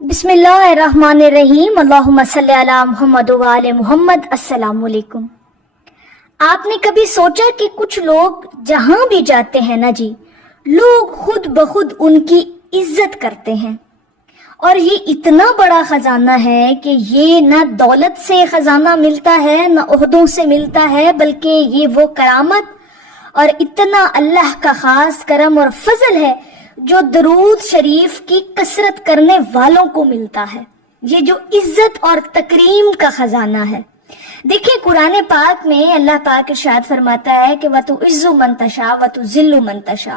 बिस्मिल्लाहिर्रहमानिर्रहीम। अल्लाहुम्मा सल्ली अला मुहम्मद व आले मुहम्मद। अस्सलाम वालेकुम। आपने कभी सोचा कि कुछ लोग जहां भी जाते हैं ना जी, लोग खुद ब खुद उनकी इज्जत करते हैं। और ये इतना बड़ा खजाना है कि ये ना दौलत से खजाना मिलता है, ना ओहदों से मिलता है, बल्कि ये वो करामत और इतना अल्लाह का खास करम और फजल है जो दरूद शरीफ की कसरत करने वालों को मिलता है। ये जो इज्जत और तकरीम का खजाना है। देखिए, कुरान पाक में अल्लाह पाक इरशाद फरमाता है कि वतु इज्जु मन तशा वतु जिल्लु मन तशा,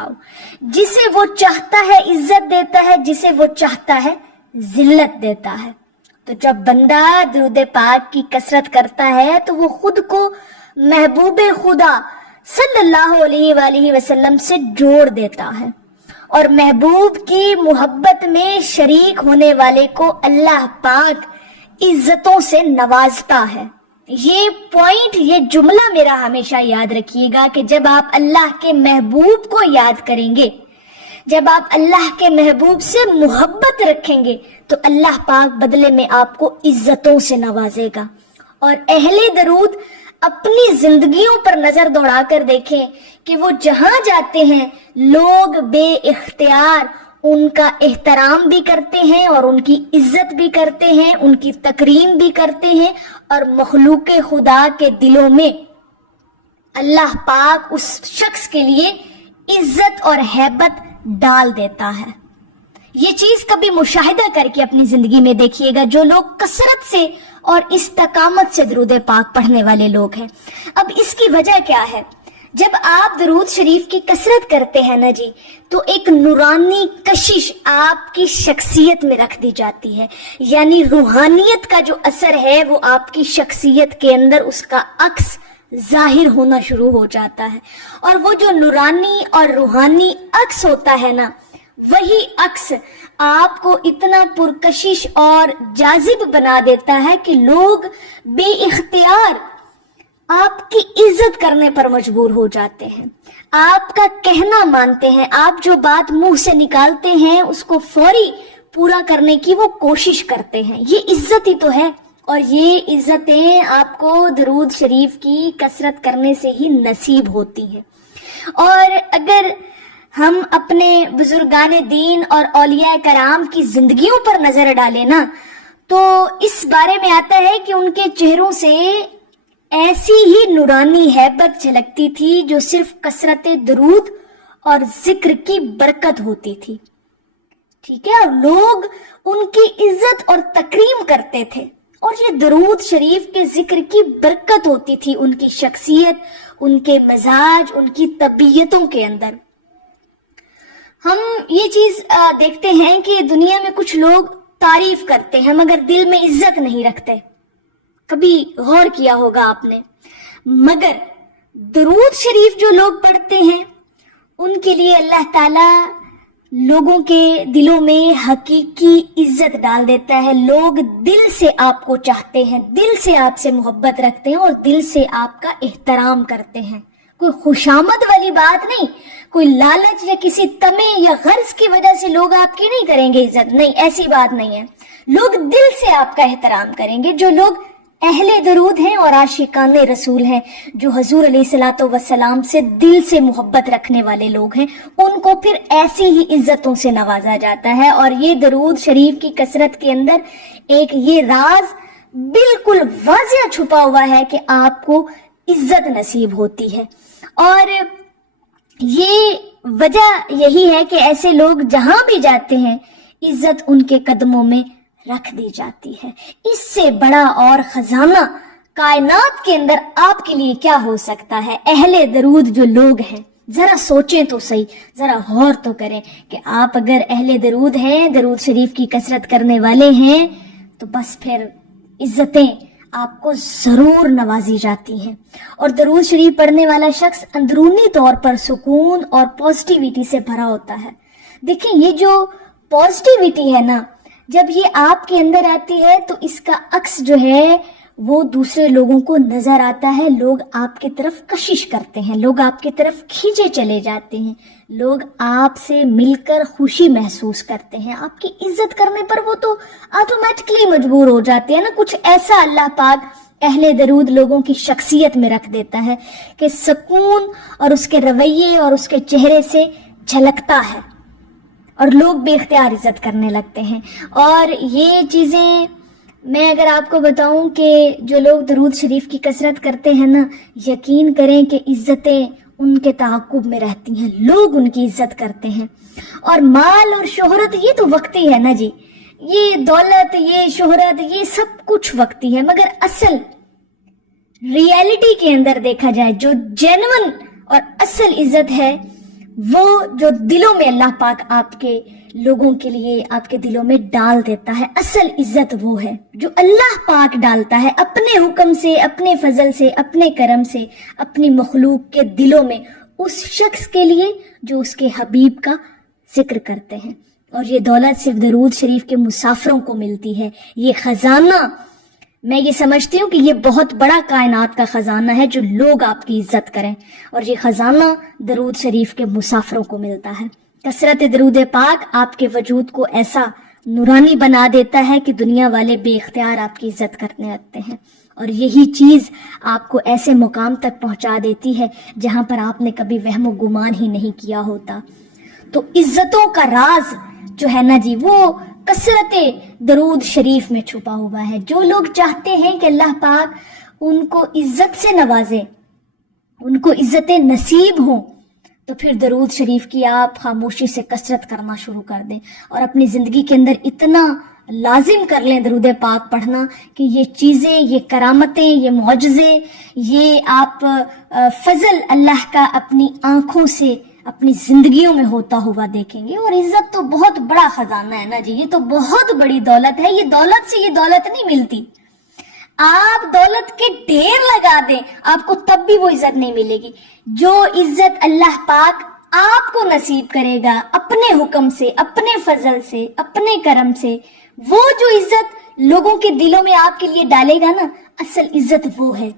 जिसे वो चाहता है इज्जत देता है, जिसे वो चाहता है जिल्लत देता है। तो जब बंदा दरूद पाक की कसरत करता है तो वो खुद को महबूब खुदा सल्लल्लाहु अलैहि वसल्लम से जोड़ देता है और महबूब की मोहब्बत में शरीक होने वाले को अल्लाह पाक इज्जतों से नवाजता है। ये पॉइंट, ये जुमला मेरा हमेशा याद रखिएगा कि जब आप अल्लाह के महबूब को याद करेंगे, जब आप अल्लाह के महबूब से मोहब्बत रखेंगे, तो अल्लाह पाक बदले में आपको इज्जतों से नवाजेगा। और अहले दरूद अपनी जिंदगियों पर नजर दौड़ाकर देखें कि वो जहां जाते हैं लोग बे-इख्तियार उनका एहतराम भी करते हैं और उनकी इज्जत भी करते हैं, उनकी तकरीम भी करते हैं। और मखलूके खुदा के दिलों में अल्लाह पाक उस शख्स के लिए इज्जत और हैबत डाल देता है। ये चीज कभी मुशाहिदा करके अपनी जिंदगी में देखिएगा, जो लोग कसरत से और इस्तकामत से दरूद पाक पढ़ने वाले लोग हैं। अब इसकी वजह क्या है? जब आप दरूद शरीफ की कसरत करते हैं ना जी, तो एक नूरानी कशिश आपकी शख्सियत में रख दी जाती है। यानी रूहानियत का जो असर है वो आपकी शख्सियत के अंदर उसका अक्स जाहिर होना शुरू हो जाता है। और वो जो नूरानी और रूहानी अक्स होता है ना, वही अक्स आपको इतना पुरकशिश और जाजिब बना देता है कि लोग बे-इख्तियार आपकी इज्जत करने पर मजबूर हो जाते हैं, आपका कहना मानते हैं, आप जो बात मुंह से निकालते हैं उसको फौरी पूरा करने की वो कोशिश करते हैं। ये इज्जत ही तो है। और ये इज्जतें आपको दरूद शरीफ की कसरत करने से ही नसीब होती हैं। और अगर हम अपने बुजुर्गाने दीन और औलिया कराम की जिंदगियों पर नजर डालें ना, तो इस बारे में आता है कि उनके चेहरों से ऐसी ही नूरानी हैबत झलकती थी जो सिर्फ कसरत दरूद और जिक्र की बरकत होती थी। ठीक है, और लोग उनकी इज्जत और तकरीम करते थे। और ये दरूद शरीफ के जिक्र की बरकत होती थी उनकी शख्सियत, उनके मजाज, उनकी तबीयतों के अंदर। हम ये चीज देखते हैं कि दुनिया में कुछ लोग तारीफ करते हैं मगर दिल में इज्जत नहीं रखते। कभी गौर किया होगा आपने? मगर दरूद शरीफ जो लोग पढ़ते हैं उनके लिए अल्लाह ताला लोगों के दिलों में हकीकी इज्जत डाल देता है। लोग दिल से आपको चाहते हैं, दिल से आपसे मोहब्बत रखते हैं और दिल से आपका एहतराम करते हैं। कोई खुशामद वाली बात नहीं, कोई लालच या किसी तमे या गर्ज की वजह से लोग आपकी नहीं करेंगे इज्जत, नहीं, ऐसी बात नहीं है। लोग दिल से आपका एहतराम करेंगे। जो लोग अहले दरूद हैं और आशिकाने रसूल हैं, जो हजूर अलैहिस्सलातु वस्सलाम से दिल से मोहब्बत रखने वाले लोग हैं, उनको फिर ऐसी ही इज्जतों से नवाजा जाता है। और ये दरूद शरीफ की कसरत के अंदर एक ये राज बिल्कुल वाज़िह छुपा हुआ है कि आपको इज्जत नसीब होती है। और ये वजह यही है कि ऐसे लोग जहां भी जाते हैं इज्जत उनके कदमों में रख दी जाती है। इससे बड़ा और खजाना कायनात के अंदर आपके लिए क्या हो सकता है? अहले दरूद जो लोग हैं, जरा सोचें तो सही, जरा गौर तो करें कि आप अगर अहले दरूद हैं, दरूद शरीफ की कसरत करने वाले हैं, तो बस फिर इज्जतें आपको जरूर नवाजी जाती हैं। और दरूद शरीफ पढ़ने वाला शख्स अंदरूनी तौर पर सुकून और पॉजिटिविटी से भरा होता है। देखिए, ये जो पॉजिटिविटी है ना, जब ये आपके अंदर आती है तो इसका अक्स जो है वो दूसरे लोगों को नजर आता है। लोग आपकी तरफ कशिश करते हैं, लोग आपकी तरफ खींचे चले जाते हैं, لوگ آپ سے مل کر خوشی محسوس کرتے ہیں، آپ کی عزت کرنے پر وہ تو آٹومیٹکلی مجبور ہو جاتے ہیں نا۔ کچھ ایسا اللہ پاک اہل درود لوگوں کی شخصیت میں رکھ دیتا ہے کہ سکون اور اس کے رویے اور اس کے چہرے سے جھلکتا ہے، اور لوگ بے اختیار عزت کرنے لگتے ہیں۔ اور یہ چیزیں میں اگر آپ کو بتاؤں کہ جو لوگ درود شریف کی کثرت کرتے ہیں نا، یقین کریں کہ عزتیں ان کے تعاقب میں رہتی ہیں، لوگ ان کی عزت کرتے ہیں۔ اور مال اور شہرت یہ تو وقتی ہے نا جی، یہ دولت، یہ شہرت، یہ سب کچھ وقتی ہے، مگر اصل ریئلٹی کے اندر دیکھا جائے جو جینون اور اصل عزت ہے، وہ جو دلوں میں اللہ پاک آپ کے لوگوں کے لیے آپ کے دلوں میں ڈال دیتا ہے، اصل عزت وہ ہے جو اللہ پاک ڈالتا ہے اپنے حکم سے، اپنے فضل سے، اپنے کرم سے، اپنی مخلوق کے دلوں میں، اس شخص کے لیے جو اس کے حبیب کا ذکر کرتے ہیں۔ اور یہ دولت صرف درود شریف کے مسافروں کو ملتی ہے۔ یہ خزانہ، میں یہ سمجھتی ہوں کہ یہ بہت بڑا کائنات کا خزانہ ہے جو لوگ آپ کی عزت کریں، اور یہ خزانہ درود شریف کے مسافروں کو ملتا ہے۔ کثرت درود پاک آپ کے وجود کو ایسا نورانی بنا دیتا ہے کہ دنیا والے بے اختیار آپ کی عزت کرنے لگتے ہیں، اور یہی چیز آپ کو ایسے مقام تک پہنچا دیتی ہے جہاں پر آپ نے کبھی وہم و گمان ہی نہیں کیا ہوتا۔ تو عزتوں کا راز جو ہے نا جی، وہ کثرت درود شریف میں چھپا ہوا ہے۔ جو لوگ چاہتے ہیں کہ اللہ پاک ان کو عزت سے نوازے، ان کو عزتیں نصیب ہوں، تو پھر درود شریف کی آپ خاموشی سے کثرت کرنا شروع کر دیں، اور اپنی زندگی کے اندر اتنا لازم کر لیں درود پاک پڑھنا کہ یہ چیزیں، یہ کرامتیں، یہ معجزے، یہ آپ فضل اللہ کا اپنی آنکھوں سے اپنی زندگیوں میں ہوتا ہوا دیکھیں گے۔ اور عزت تو بہت بڑا خزانہ ہے نا جی، یہ تو بہت بڑی دولت ہے۔ یہ دولت سے یہ دولت نہیں ملتی، آپ دولت کے ڈھیر لگا دیں آپ کو تب بھی وہ عزت نہیں ملے گی۔ جو عزت اللہ پاک آپ کو نصیب کرے گا اپنے حکم سے، اپنے فضل سے، اپنے کرم سے، وہ جو عزت لوگوں کے دلوں میں آپ کے لیے ڈالے گا نا، اصل عزت وہ ہے،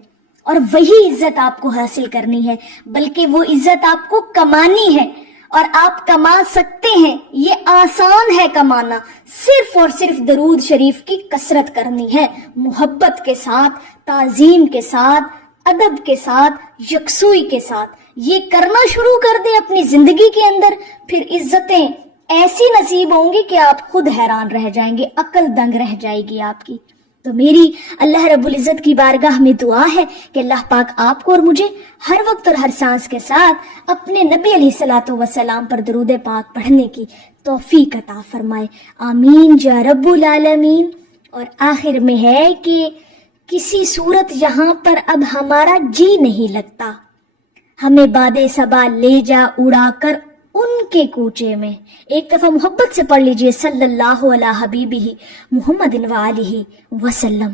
اور وہی عزت آپ کو حاصل کرنی ہے، بلکہ وہ عزت آپ کو کمانی ہے، اور آپ کما سکتے ہیں۔ یہ آسان ہے کمانا، صرف اور صرف درود شریف کی کثرت کرنی ہے، محبت کے ساتھ، تعظیم کے ساتھ، ادب کے ساتھ، یکسوئی کے ساتھ۔ یہ کرنا شروع کر دیں اپنی زندگی کے اندر، پھر عزتیں ایسی نصیب ہوں گی کہ آپ خود حیران رہ جائیں گے، عقل دنگ رہ جائے گی آپ کی۔ تو میری اللہ رب العزت کی بارگاہ میں دعا ہے کہ اللہ پاک آپ کو اور مجھے ہر وقت اور ہر سانس کے ساتھ اپنے نبی علیہ الصلوۃ والسلام پر درود پاک پڑھنے کی توفیق عطا فرمائے، آمین یا رب العالمین۔ اور آخر میں ہے کہ کسی صورت یہاں پر اب ہمارا جی نہیں لگتا، ہمیں باد صبا لے جا اڑا کر ان کے کوچے میں۔ ایک دفعہ محبت سے پڑھ لیجئے، صلی اللہ علیہ حبیبہ محمد وآلہ وسلم۔